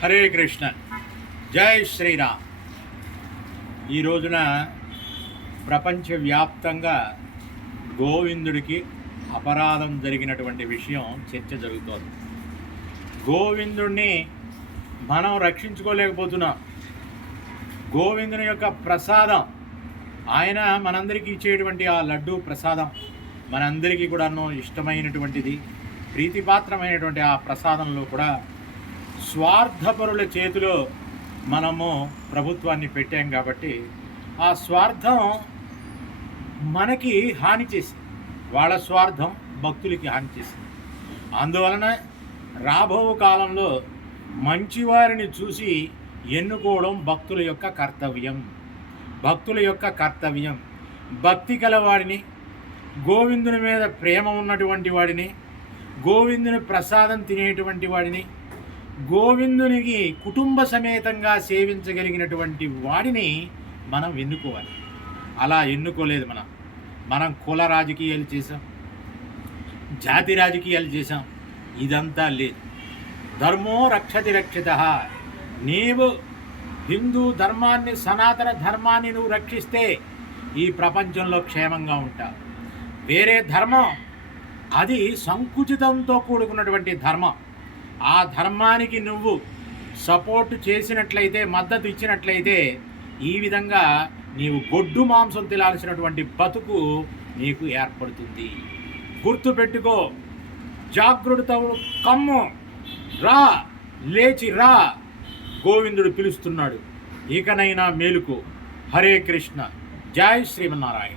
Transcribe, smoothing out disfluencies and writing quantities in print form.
హరే కృష్ణ. జై శ్రీరామ్. ఈ రోజున ప్రపంచవ్యాప్తంగా గోవిందుడికి అపరాధం జరిగినటువంటి విషయం చర్చ జరుగుతోంది. గోవిందుడిని మనం రక్షించుకోలేకపోతున్నాం. గోవిందుని యొక్క ప్రసాదం, ఆయన మనందరికీ ఇచ్చేటువంటి ఆ లడ్డూ ప్రసాదం మనందరికీ కూడాను ఇష్టమైనటువంటిది, ప్రీతిపాత్రమైనటువంటి ఆ ప్రసాదంలో కూడా స్వార్థపరుల చేతిలో మనము ప్రభుత్వాన్ని పెట్టాం కాబట్టి ఆ స్వార్థం మనకి హాని చేసింది, వాళ్ళ స్వార్థం భక్తులకి హాని చేసింది. అందువలన రాబో కాలంలో మంచివారిని చూసి ఎన్నుకోవడం భక్తుల యొక్క కర్తవ్యం. భక్తుల యొక్క కర్తవ్యం భక్తి కలవాడిని, గోవిందుని మీద ప్రేమ ఉన్నటువంటి వాడిని, గోవిందుని ప్రసాదం తినేటువంటి వాడిని, గోవిందునికి కుటుంబ సమేతంగా సేవించగలిగినటువంటి వాడిని మనం ఎన్నుకోవాలి. అలా ఎన్నుకోలేదు. మనం కుల రాజకీయాలు చేసాం, జాతి రాజకీయాలు చేసాం. ఇదంతా లేదు. ధర్మో రక్షతి రక్షిత. నీవు హిందూ ధర్మాన్ని, సనాతన ధర్మాన్ని నువ్వు రక్షిస్తే ఈ ప్రపంచంలో క్షేమంగా ఉంటావు. వేరే ధర్మం అది సంకుచితంతో కూడుకున్నటువంటి ధర్మం. ఆ ధర్మానికి నువ్వు సపోర్ట్ చేసినట్లయితే, మద్దతు ఇచ్చినట్లయితే ఈ విధంగా నీవు గొడ్డు మాంసం తినాల్సినటువంటి బతుకు నీకు ఏర్పడుతుంది. గుర్తుపెట్టుకో. జాగృత కమ్ము, రా, లేచి రా. గోవిందుడు పిలుస్తున్నాడు. ఇకనైనా మేలుకో. హరే కృష్ణ. జై శ్రీమన్నారాయణ.